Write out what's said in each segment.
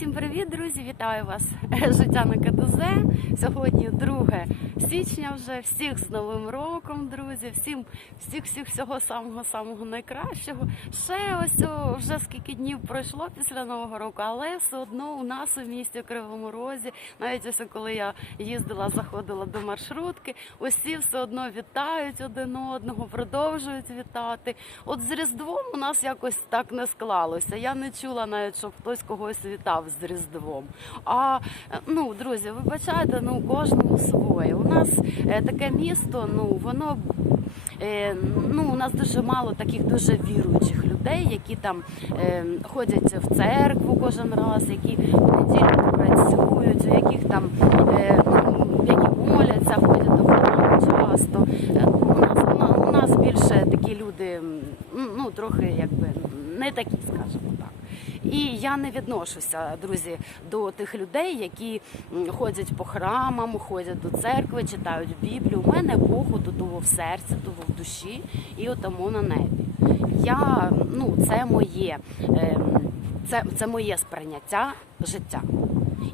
Усім привіт, друзі! Вітаю вас! Життя на КДЗ. Сьогодні 2 січня вже. Всіх з Новим роком, друзі! Всім всіх, всіх всього самого самого найкращого. Ще ось о, вже скільки днів пройшло після нового року, але все одно у нас у місті Кривому Розі, навіть ось коли я їздила, заходила до маршрутки, усі все одно вітають один одного, продовжують вітати. От з Різдвом у нас якось так не склалося. Я не чула навіть, щоб хтось когось вітав з Різдвом. А е, ну, друзі, вибачайте, ну кожному своє. У нас е, таке місто, ну воно. Е, ну, у нас дуже мало таких дуже віруючих людей, які там ходять в церкву кожен раз, які неділю працюють, у яких там ну, які моляться, ходять до храму часто. У, нас, у, нас, більше такі люди, ну трохи якби не такі, скажімо так. І я не відношуся, друзі, до тих людей, які ходять по храмам, ходять до церкви, читають Біблію. У мене Бог того в серці, того в душі і отому на небі. Я, ну, це моє, ем, це, це моє сприйняття життя.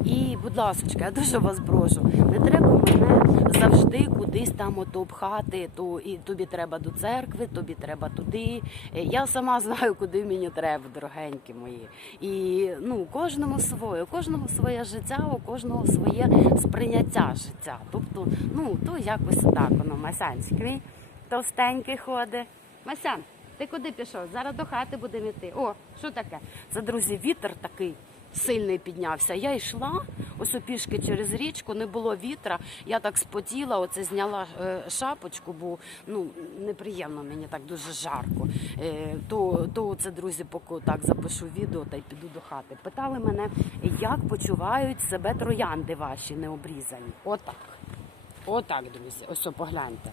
І, будь ласка, я дуже вас прошу, не треба мене завжди кудись там ото пхати, то і тобі треба до церкви, тобі треба туди. Е, Я сама знаю, куди мені треба, дорогенькі мої. І ну, кожному своє, у кожного своє життя, у кожного своє сприйняття життя. Тобто, ну, то якось так воно, Масянчик, мій товстенький ходить. Масян, ти куди пішов? Зараз до хати будемо йти. О, що таке? Це, друзі, вітер такий сильний піднявся. Я йшла ось пішки через річку, не було вітра. Я так спотіла, оце зняла е, шапочку, бо ну неприємно мені так дуже жарко. Е, то, то це, друзі, поки так запишу відео та й піду до хати. Питали мене, як почувають себе троянди ваші необрізані. Отак. Отак, друзі. Ось погляньте.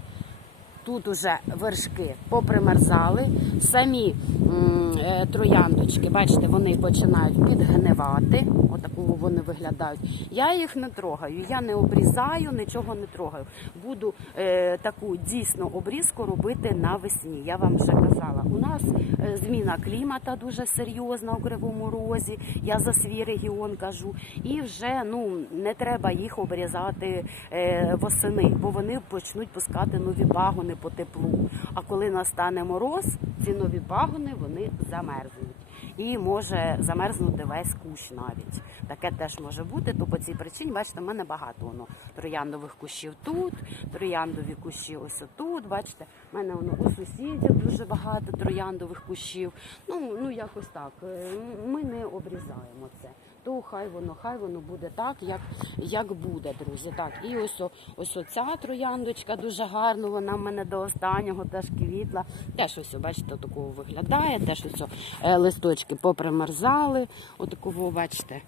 Тут уже вершки попримерзали. Самі м, е, трояндочки, бачите, вони починають підгнивати. Отакого вони виглядають. Я їх не трогаю, я не обрізаю, нічого не трогаю. Буду е, таку дійсно обрізку робити навесні. Я вам вже казала. У нас е, зміна клімата дуже серйозна у Кривому Розі. Я за свій регіон кажу. І вже ну не треба їх обрізати е, восени, бо вони почнуть пускати нові пагони по теплу. А коли настане мороз, ці нові пагони вони замерзнуть. І може замерзнути весь кущ навіть. Таке теж може бути. То по цій причині, бачите, в мене багато воно трояндових кущів тут, трояндові кущі ось тут. Бачите, в мене воно у сусідів дуже багато трояндових кущів. Ну, ну якось так. Е, Ми не обрізаємо це. То хай воно, хай воно буде так, як, як буде, друзі. Так, і ось ось оця трояндочка дуже гарно. Вона в мене до останнього теж квітла. Теж ось, бачите, такого виглядає. Теж ось е, листочки попримерзали. Отакого, бачите.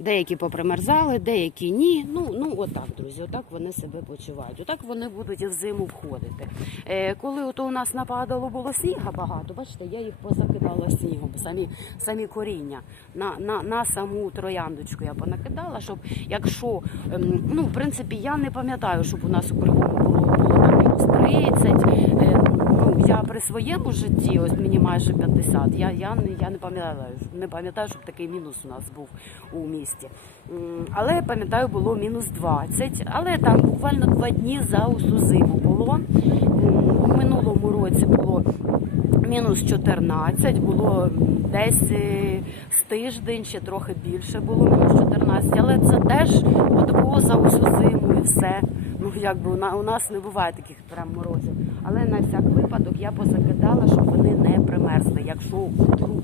Деякі попримерзали, деякі ні. Ну, ну отак, друзі, отак вони себе почувають. Отак вони будуть в зиму входити. Е, коли ото у нас нападало було сніга багато, бачите, я їх позакидала снігом, самі, самі коріння. На, на, на саму трояндочку я понакидала, щоб якщо, ем, ну, в принципі, я не пам'ятаю, щоб у нас у кривому було, було там мінус 30. Е, ну, я при своєму житті, ось мені майже 50, я, я, я не пам'ятаю, не пам'ятаю, щоб такий мінус у нас був у місті. Але пам'ятаю, було мінус 20, але там буквально два дні за усю зиму було. У минулому році було мінус 14, було десь е, з тиждень, ще трохи більше було мінус 14, але це теж отакого за усю зиму і все. Ну якби у нас не буває таких прям морозів. Але на всяк випадок я позакидала, щоб вони не примерзли. Якщо вдруг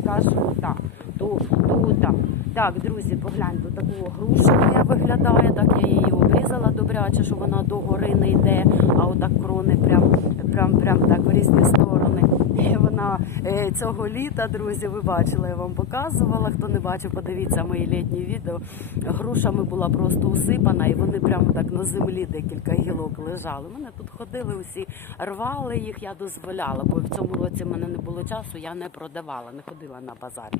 скажемо так, то, то так. Так, друзі, погляньте, такого груша моя виглядає, так я її обрізала добряче, що вона до гори не йде, а отак крони прям, прям, прям так в різні сторони. Вона е, цього літа, друзі, ви бачили, я вам показувала. Хто не бачив, подивіться мої літні відео. Грушами була просто усипана, і вони прямо так на землі декілька гілок лежали. Мене тут ходили усі, рвали їх, я дозволяла, бо в цьому році в мене не було часу, я не продавала, не ходила на базар.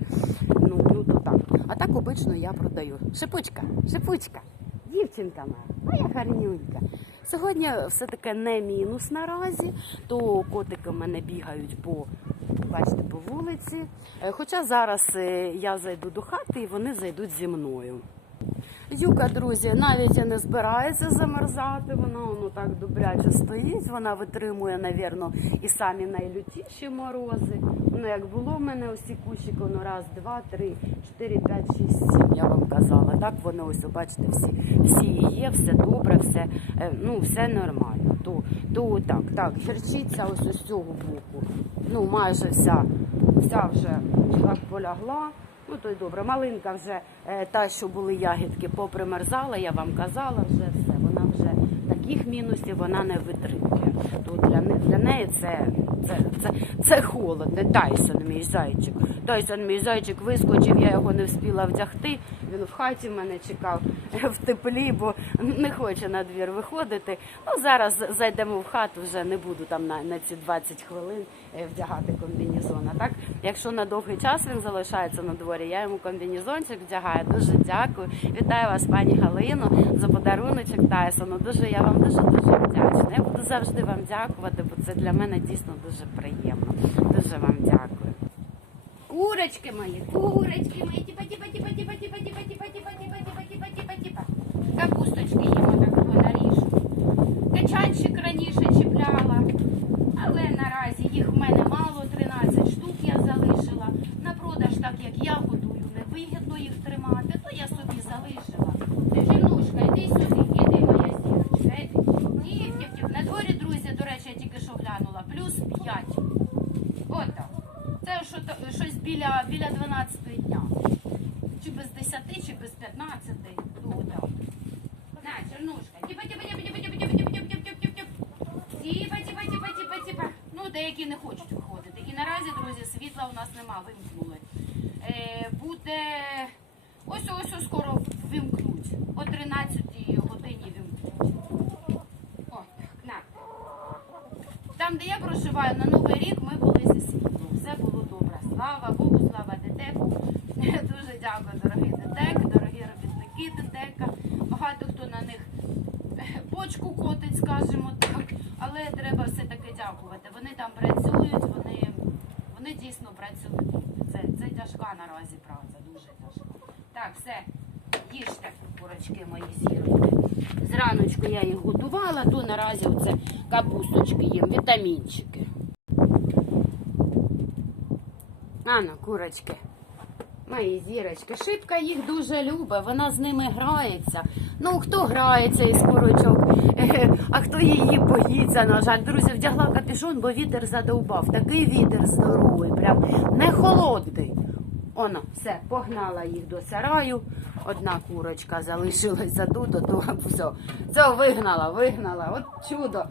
Ну, ну то так. А так обично я продаю. Шипучка, шипучка, дівчинка моя, моя гарнюнька. Сьогодні все таки не мінус наразі, то котики в мене бігають по бачите, по вулиці. Е, Хоча зараз е, я зайду до хати і вони зайдуть зі мною. Юка, друзі, навіть і не збирається замерзати. Вона воно так добряче стоїть. Вона витримує, навірно, і самі найлютіші морози. Ну, як було в мене усі кущики, воно раз, два, три, чотири, п'ять, шість, сім. Я вам казала. Так вони ось, бачите, всі, всі є, все добре, все, е, ну, все нормально. То, то так, так, гірчиця ось з цього боку. Ну, майже вся, вся вже так полягла. Ну то й добре. Малинка вже е, та, що були ягідки, попримерзала, я вам казала, вже все. Вона вже таких мінусів вона не витримує. То для, для неї це, це, це, це холод, не Тайсон, мій зайчик. Тайсон, мій зайчик вискочив, я його не встигла вдягти. Він в хаті мене чекав в теплі, бо не хоче на двір виходити. Ну зараз зайдемо в хату, вже не буду там на, на ці 20 хвилин е, вдягати комбінезон. А так, якщо на довгий час він залишається на дворі, я йому комбінезончик вдягаю. Дуже дякую. Вітаю вас, пані Галино, за подаруночок Тайсону. Дуже я вам дуже дуже вдячна. Я буду завжди вам дякувати, бо це для мене дійсно дуже приємно. Дуже вам дякую. Курочки мої, курочки мої, тіпа, тіпа, тіпа, тіпа, тіпа, тіпа, тіпа, тіпа, тіпа, тіпа, тіпа, тіпа, тіпа. Капусточки їмо так понаріжу. Качанчик раніше чіпляла, але наразі їх в мене мало, 13 штук я залишила. На продаж, так як я годую, невигідно їх тримати, почку котить, скажімо так. Але треба все-таки дякувати. Вони там працюють, вони, вони дійсно працюють. Це, це тяжка наразі праця, дуже тяжка. Так, все, їжте, курочки мої зірочки. Зраночку я їх годувала, то наразі оце капусточки їм, вітамінчики. Ану, курочки. Мої зірочки. Шибка їх дуже любить, вона з ними грається. Ну, хто грається із курочок, а хто її боїться, на жаль. Друзі, вдягла капюшон, бо вітер задовбав. Такий вітер здоровий, прям не холодний. Оно, все, погнала їх до сараю. Одна курочка залишилася тут, одну все. Все, вигнала, вигнала. От чудо.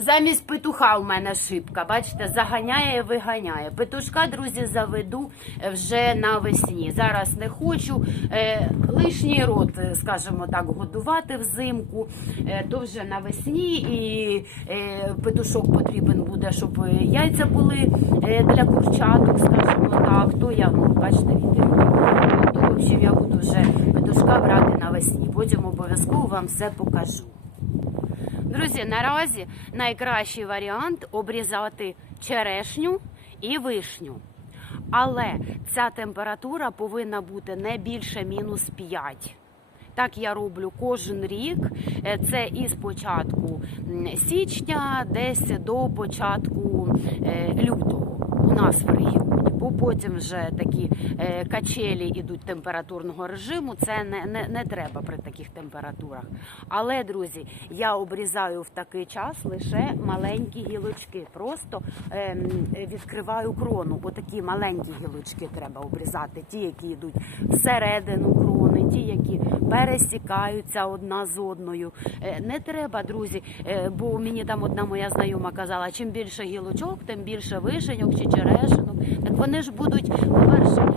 Замість петуха в мене шибка, бачите, заганяє і виганяє. Петушка, друзі, заведу е, вже навесні. Зараз не хочу е, лишній рот, е, скажімо так, годувати взимку, то вже навесні і петушок потрібен буде, щоб яйця були для курчаток, скажімо так. То я, ну, бачите, вітер. То, я буду вже петушка брати навесні. Потім обов'язково вам все покажу. Друзі, наразі найкращий варіант обрізати черешню і вишню. Але ця температура повинна бути не більше мінус 5. Так я роблю кожен рік. Е, Це із початку січня, десь до початку е, лютого у нас в регіоні. Бо потім вже такі е, качелі ідуть температурного режиму. Це не, не, не треба при таких температурах. Але, друзі, я обрізаю в такий час лише маленькі гілочки. Просто ем, відкриваю крону. бо такі маленькі гілочки треба обрізати. Ті, які йдуть всередину крони, ті, які пересікаються одна з одною. Е, Не треба, друзі, е, бо мені там одна моя знайома казала, чим більше гілочок, тим більше вишеньок чи черешенок. Так вони ж будуть, по-перше,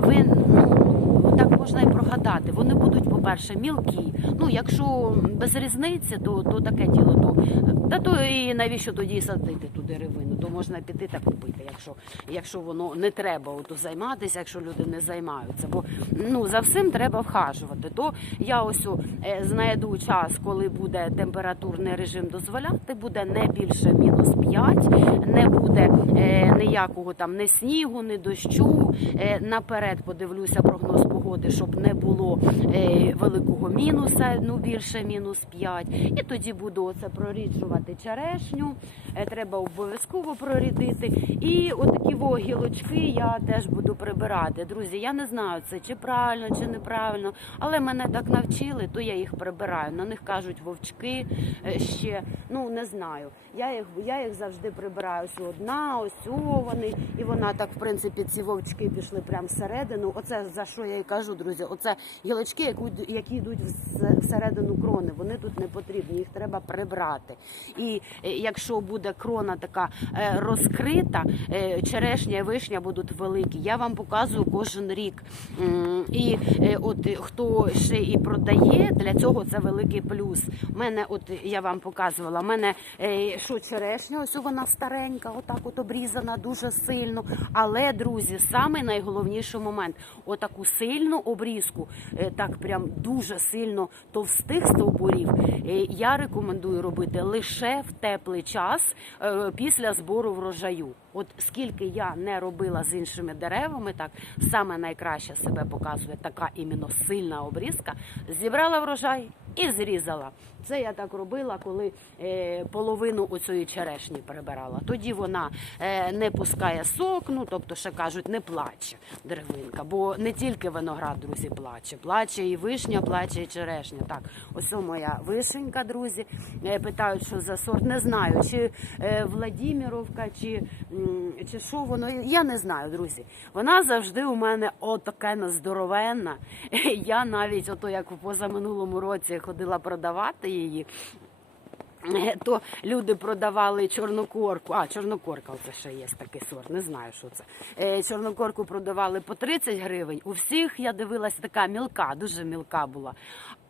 ви ну так можна і прогадати. Вони будуть, по-перше, мілкі. Ну, якщо без різниці, то, то таке діло. То, та то і навіщо тоді садити ту деревину? То можна піти та купити. Якщо, якщо воно не треба ото займатися, якщо люди не займаються. Бо ну за всім треба вхажувати. То я ось е, знайду час, коли буде температурний режим дозволяти, буде не більше мінус 5, не буде е, ніякого там ні снігу, ні дощу. Е, наперед подивлюся прогноз погоди, щоб не було е, великого мінуса, ну більше мінус 5. І тоді буду оце проріджувати черешню. Е, треба обов'язково прорідити. І отакі во гілочки я теж буду прибирати. Друзі, я не знаю, це чи правильно, чи неправильно, але мене так навчили, то я їх прибираю. На них кажуть вовчки е, ще. Ну не знаю. Я їх я їх завжди прибираю. Ось одна, ось о вони. І вона так, в принципі, ці вовчки пішли прямо всередину. Оце за що я і кажу, друзі. Оце гілочки, які, йдуть всередину крони. Вони тут не потрібні, їх треба прибрати. І е, якщо буде крона така е, розкрита, е, черешня і вишня будуть великі. Я вам показую кожен рік. І от хто ще і продає, для цього це великий плюс. У мене, от я вам показувала, у мене що черешня, ось вона старенька, отак от обрізана дуже сильно. Але, друзі, саме найголовніший момент отаку сильну обрізку, е, так прям дуже сильно товстих стовбурів, е, я рекомендую робити лише в теплий час е, після збору врожаю. От скільки я не робила з іншими деревами, так саме найкраще себе показує така іменно сильна обрізка. Зібрала врожай і зрізала. Це я так робила, коли е, половину оцієї черешні прибирала. Тоді вона е, не пускає сок, ну тобто, ще кажуть, не плаче деревинка. Бо не тільки виноград, друзі, плаче. Плаче і вишня, плаче і черешня. Так, ось моя вишенька, друзі. Е, питають, що за сорт. Не знаю, чи е, Владіміровка, чи, чи що воно. Я не знаю, друзі. Вона завжди у мене отаке здоровенна. Я навіть, ото як у позаминулому році ходила продавати її. Е, То люди продавали чорнокорку, а чорнокорка, оце ще є такий сорт, не знаю, що це. Е, Чорнокорку продавали по 30 гривень. У всіх я дивилася така мілка, дуже мілка була.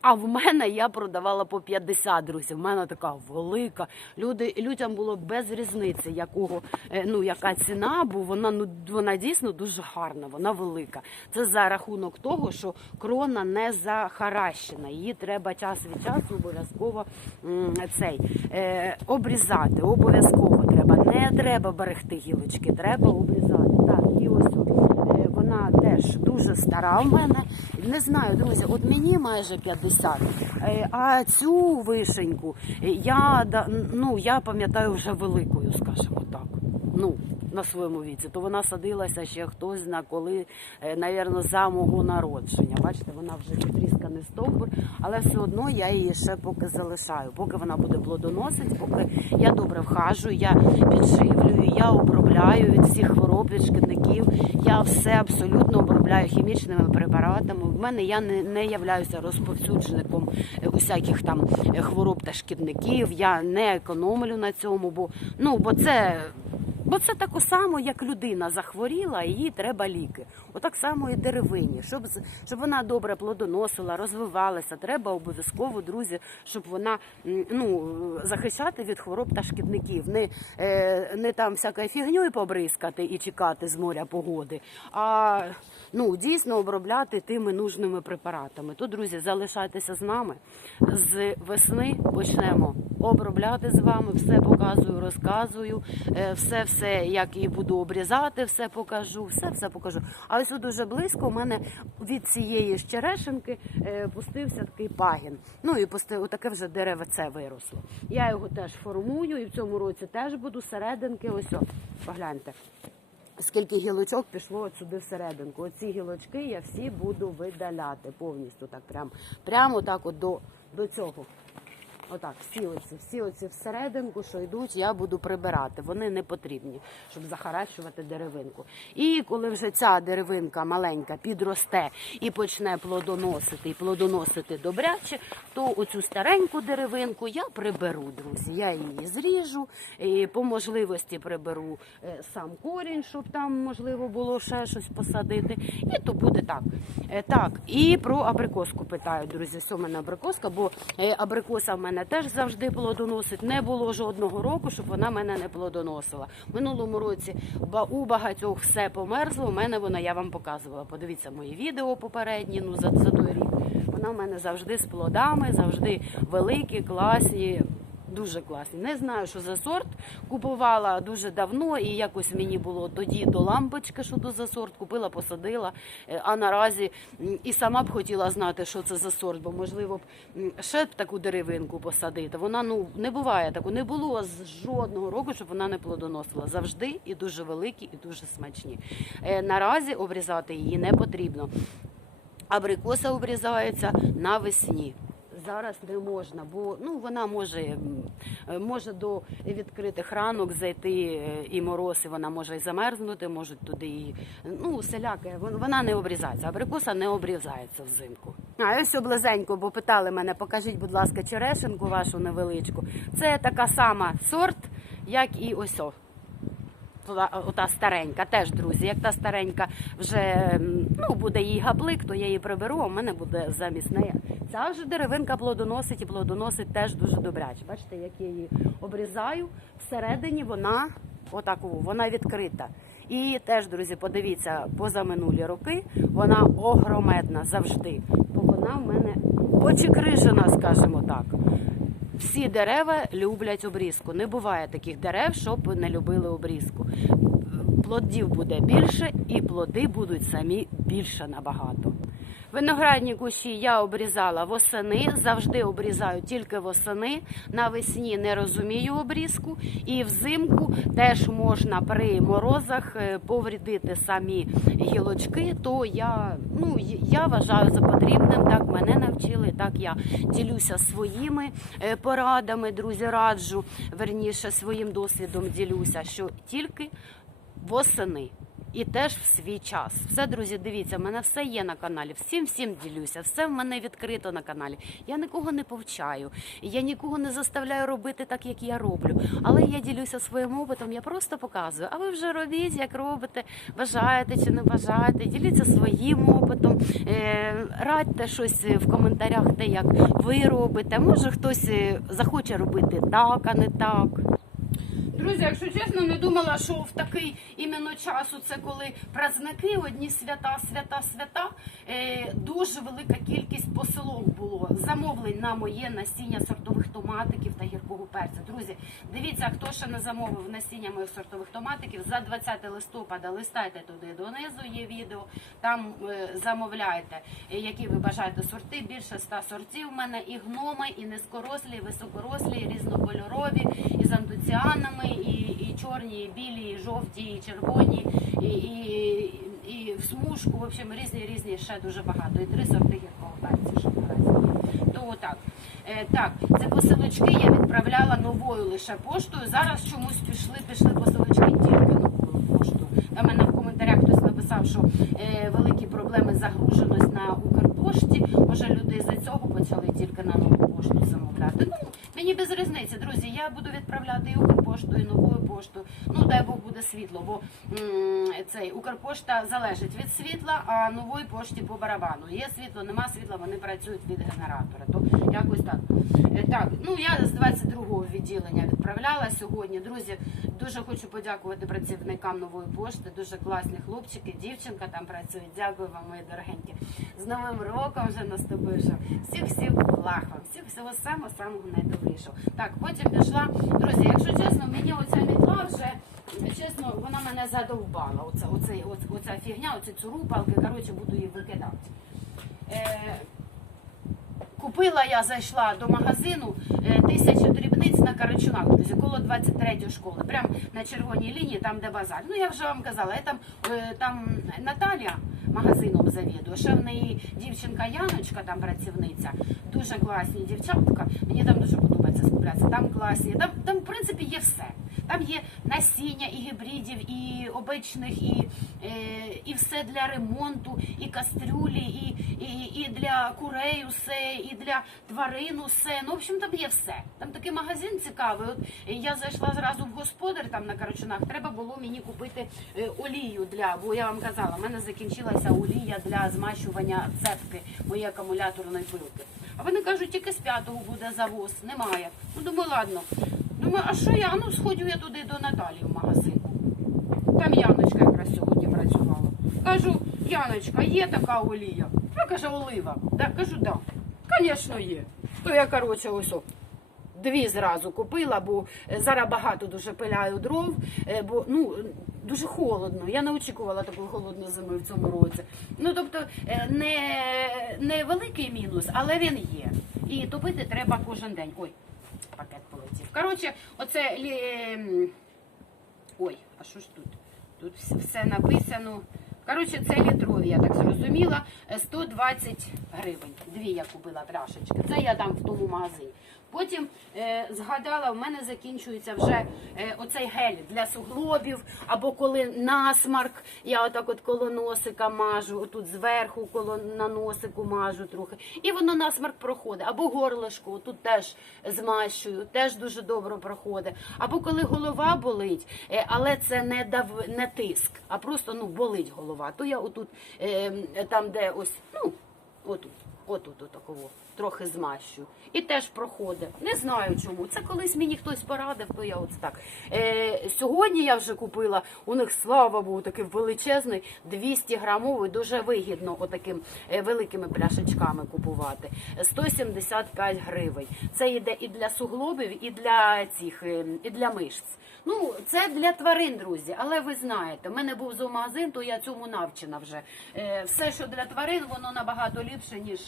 А в мене я продавала по 50, друзі. В мене така велика. Люди, людям було без різниці, якого, е, ну, яка ціна, бо вона, ну, вона дійсно дуже гарна, вона велика. Це за рахунок того, що крона не захаращена. Її треба час від часу обов'язково цей, обрізати. Обов'язково треба. Не треба берегти гілочки, треба обрізати. Так, і ось е, вона теж дуже стара в мене. Не знаю, друзі, от мені майже 50, е, а цю вишеньку е, я ну я пам'ятаю вже великою, скажімо так. Ну, на своєму віці, то вона садилася ще хтось зна коли, е, навірно, за мого народження. Бачите, вона вже потрісканий стовбур, але все одно я її ще поки залишаю. Поки вона буде плодоносити, поки я добре вхажу, я підживлюю, я обробляю від всіх хвороб, від шкідників. Я все абсолютно обробляю хімічними препаратами. В мене я не, не являюся розповсюджником е, усяких там е, хвороб та шкідників. Я не економлю на цьому, бо ну бо це. Бо це так само, як людина захворіла, їй треба ліки. Отак само і деревині. Щоб, щоб вона добре плодоносила, розвивалася, треба обов'язково, друзі, щоб вона ну, захищати від хвороб та шкідників. Не, е, не там всякою фігньою побризкати і чекати з моря погоди, а ну, дійсно обробляти тими нужними препаратами. То, друзі, залишайтеся з нами. З весни почнемо обробляти з вами, все показую, розказую, е, все, все, як її буду обрізати, все покажу, все, все покажу. А ось дуже близько у мене від цієї ж черешенки е, пустився такий пагін. Ну і пусти, таке вже деревце виросло. Я його теж формую і в цьому році теж буду серединки. Ось, о, погляньте. Скільки гілочок пішло от сюди всерединку. Оці гілочки я всі буду видаляти повністю, так прям, прямо так от до, до цього. Отак, всі оці, всі оці всерединку, що йдуть, я буду прибирати. Вони не потрібні, щоб захаращувати деревинку. І коли вже ця деревинка маленька підросте і почне плодоносити і плодоносити добряче, то оцю стареньку деревинку я приберу, друзі. Я її зріжу, і по можливості приберу е, сам корінь, щоб там можливо було ще щось посадити. І то буде так. Е, Так, і про абрикоску питають, друзі. Мене абрикоска, бо е, абрикоса в мене мене теж завжди плодоносить. Не було жодного року, щоб вона мене не плодоносила. Минулому році у багатьох все померзло. У мене вона, я вам показувала. Подивіться мої відео попередні. Ну за, за той рік. Вона в мене завжди з плодами, завжди великі, класні. Дуже класні. Не знаю, що за сорт. Купувала дуже давно, і якось мені було тоді до лампочки, що то за сорт. Купила, посадила. Е, А наразі і сама б хотіла знати, що це за сорт, бо можливо б ще б таку деревинку посадити. Вона ну не буває такого. Не було з жодного року, щоб вона не плодоносила. Завжди і дуже великі, і дуже смачні. Е, Наразі обрізати її не потрібно. Абрикоса обрізається навесні. Зараз не можна, бо ну вона може, е, може до відкритих ранок зайти е, і мороз, і вона може і замерзнути, можуть туди і ну селяки. вон- Вона не обрізається. Абрикоса не обрізається взимку. А ось близенько, бо питали мене, покажіть, будь ласка, черешенку вашу невеличку. Це така сама сорт, як і ось. Ота старенька, теж друзі. Як та старенька вже ну, буде їй габлик, то я її приберу, а в мене буде замість неї. Ця вже деревинка плодоносить і плодоносить теж дуже добряче. Бачите, як я її обрізаю. Всередині вона отаку, вона відкрита. І теж, друзі, подивіться, позаминулі роки вона огромедна завжди, бо вона в мене очекрижена, скажімо так. Всі дерева люблять обрізку. Не буває таких дерев, щоб не любили обрізку. Плодів буде більше, і плоди будуть самі більше набагато. Виноградні кущі я обрізала восени, завжди обрізаю тільки восени. Навесні не розумію обрізку, і взимку теж можна при морозах е, повредити самі гілочки. То я ну я вважаю за потрібним. Так мене навчили. Так я ділюся своїми е, порадами. Друзі, раджу верніше своїм досвідом ділюся, що тільки восени. І теж в свій час. Все, друзі, дивіться, в мене все є на каналі. Всім всім ділюся, все в мене відкрито на каналі. Я нікого не повчаю, я нікого не заставляю робити так, як я роблю. Але я ділюся своїм опитом, я просто показую. А ви вже робіть, як робите, бажаєте чи не бажаєте. Діліться своїм опитом, е, радьте щось в коментарях, те, як ви робите. Може хтось е, захоче робити так, а не так. Друзі, якщо чесно, не думала, що в такий іменно часу, це коли праздники, одні свята, свята, свята, е, дуже велика кількість посилок було замовлень на моє насіння сортових томатиків та гіркого перця. Друзі, дивіться, хто ще не замовив насіння моїх сортових томатиків за 20 листопада. Листайте туди донизу. Є відео. Там е, замовляйте, е, які ви бажаєте сорти. Більше 100 сортів. У мене і гноми, і низькорослі, і високорослі, і різнокольорові, і з антоціанами, і, і чорні, і білі, і жовті, і червоні, і, і, і в смужку. В общем, різні різні ще дуже багато. І три сорти гіркого перця. ще наразі є. То отак. Е, так, це посилочки я відправляла новою лише поштою. Зараз чомусь пішли, пішли посилочки тільки новою поштою. Там мене в коментарях хтось написав, що е, великі проблеми загруженість на Укрпошті. Може, люди з-за цього почали тільки на нову пошту замовляти. Ну, мені без різниці, друзі. Я буду відправляти і Укрпоштою, і новою поштою. Ну, дай Бог буде світло, бо цей Укрпошта залежить від світла, а нової пошті по барабану. Є світло, нема світла, вони працюють від генератора. То якось так. Е, Так, ну я з 22-го відділення відправляла сьогодні. Друзі, дуже хочу подякувати працівникам нової пошти. Дуже класні хлопчики, дівчинка там працюють. Дякую вам, мої дорогенькі. З новим роком вже наступивши. Всіх всіх благ вам, всіх всього самого самого найдобрішого. Так, потім пішла. Друзі, якщо чесно, мені оця мітла вже. Чесно, вона мене задовбала. Оця, оцей, оця, оця фігня, оці цурупалки, коротше, буду її викидати. Е, Купила я, зайшла до магазину е, тисячу дрібниць на Карачунах, друзі, коло 23-ї школи, прям на червоній лінії, там де базар. Ну я вже вам казала, я там, е, там Наталя магазином завідує, ще в неї дівчинка Яночка, там працівниця, дуже класні дівчатка. Мені там дуже скуплятися. Там класі, там, там в принципі є все. Там є насіння і гібридів, і обичних, і, е, і все для ремонту, і кастрюлі, і, і, і для курей усе, і для тварин усе. Ну, в общем, там є все. Там такий магазин цікавий. От я зайшла зразу в господар там на Карачунах. Треба було мені купити е, олію для, бо я вам казала, в мене закінчилася олія для змащування цепки моєї акумуляторної пилки. А вони кажуть, тільки з п'ятого буде завоз. Немає. Ну думаю, ладно. Думаю, а що я? Ну сходю я туди до Наталії в магазин. Там Яночка якраз сьогодні працювала. Кажу, Яночка, є така олія? Вона каже, олива. Да, кажу, да. Звісно, є. То я, коротше, ось дві зразу купила, бо е, зараз багато дуже пиляю дров, е, бо ну. Дуже холодно. Я не очікувала такої холодної зими в цьому році. Ну тобто е, не, не великий мінус, але він є. І топити треба кожен день. Ой, пакет. Коротше, оце ем, Ой, а що ж тут? Тут все, написано. Коротше, це літрові, я так зрозуміла. Е, 120 гривень. Дві я купила пляшечки. Це я там в тому магазині. Потім е, згадала, в мене закінчується вже е, оцей гель для суглобів, або коли насмарк, я отак от коло носика мажу, отут зверху коло на носику мажу трохи. І воно насмарк проходить. Або горлишко, тут теж змащую, теж дуже добре проходить. Або коли голова болить, е, але це не дав не тиск, а просто ну болить голова. То я отут, е, там, де ось, ну, отут, отут, отаково, трохи змащу. І теж проходить. Не знаю чому. Це колись мені хтось порадив, то я от так. Е, сьогодні я вже купила, у них слава Богу, такий величезний 200 грамовий, дуже вигідно отаким е, великими пляшечками купувати. 175 гривень. Це йде і для суглобів, і для цих, е, і для мишць. Ну, це для тварин, друзі, але ви знаєте, в мене був зоомагазин, то я цьому навчена вже. Е, все, що для тварин, воно набагато ліпше, ніж,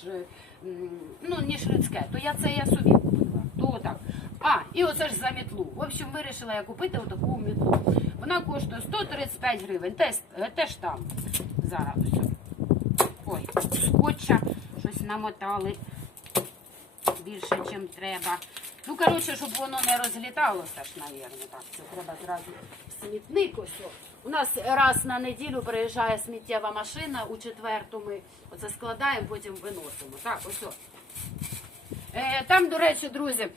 ну, ніж людське. То я це я собі купила. То так. А, і оце ж за мітлу. В общем, вирішила я купити отаку мітлу. Вона коштує 135 гривень. Теж, е, теж там. Зараз все. Ой, скотча щось намотали більше, ніж треба. Ну, коротше, щоб воно не розліталося ж, мабуть, так. Це треба зразу смітник ось. У нас раз на неділю приїжджає сміттєва машина, у четверту ми оце складаємо, потім виносимо. Так, ось. Е, там, до речі, друзі,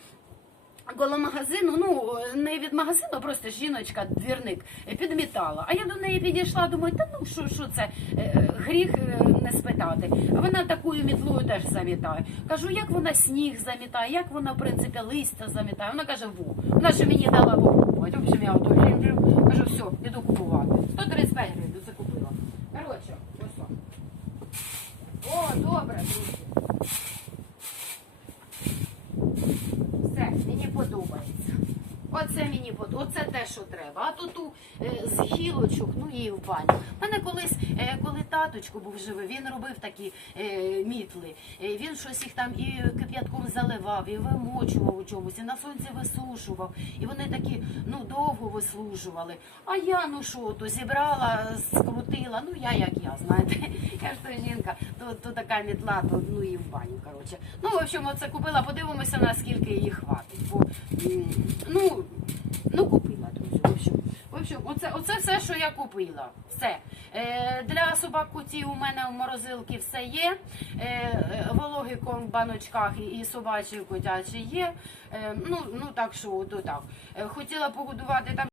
коло магазину, ну не від магазину, просто жіночка, двірник, е, підмітала. А я до неї підійшла, думаю, та ну що, що це е, гріх е, не спитати. Вона такою мітлою теж замітає. Кажу, як вона сніг замітає, як вона, в принципі, листя замітає. Вона каже, во. Вона ще мені дала попробувати. В я жим-жим, кажу, все, іду купувати. 135 гривень закупила. купила. Коротше, ось. О, добре, друзі. Все, мені подобається. Оце мені подобається. Оце те, що треба. А то ту е, з гілочок, ну і в баню. У мене колись, е, коли таточко був живий, він робив такі е, мітли. Е, він щось їх там і кип'ятком заливав, і вимочував у чомусь, і на сонці висушував. І вони такі ну довго вислужували. А я ну що, то зібрала, скрутила. Ну я як я, знаєте. Я ж то жінка, то, то така мітла, то ну і в баню. Коротше. Ну, в общем, оце купила, подивимося, наскільки її хватить. Бо, ну, ну, купила, друзі. В общем, в общем оце, оце все, що я купила. Все. Е, для собак котів у мене в морозилці все є. Е, вологий корм в баночках і, і собачі, і котячий є. Е, ну, ну так що, то так. Е, хотіла погодувати там.